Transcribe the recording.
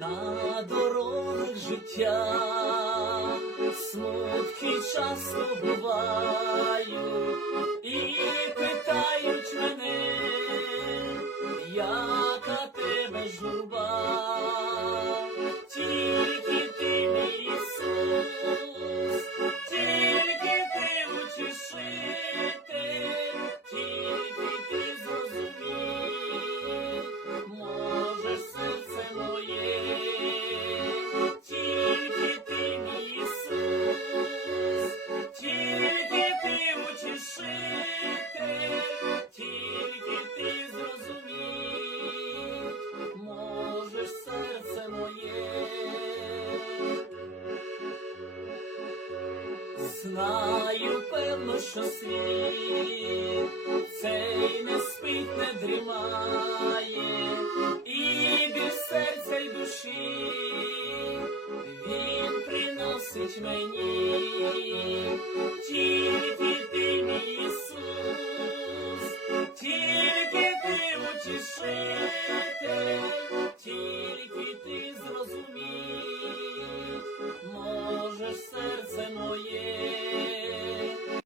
На дорогах життя смутки часто бувають і питають мене, яка тебе журба, тільки ти, мій Ісус, тільки ти утішитель, тільки ти зрозумій, можеш серце моє, тільки ти, мій Ісус, тільки ти утішитель, тільки ти зрозумій, можеш серце моє. Знаю, певно, що світ цей не спить, не дрімає, і біль серця й душі він приносить мені, тільки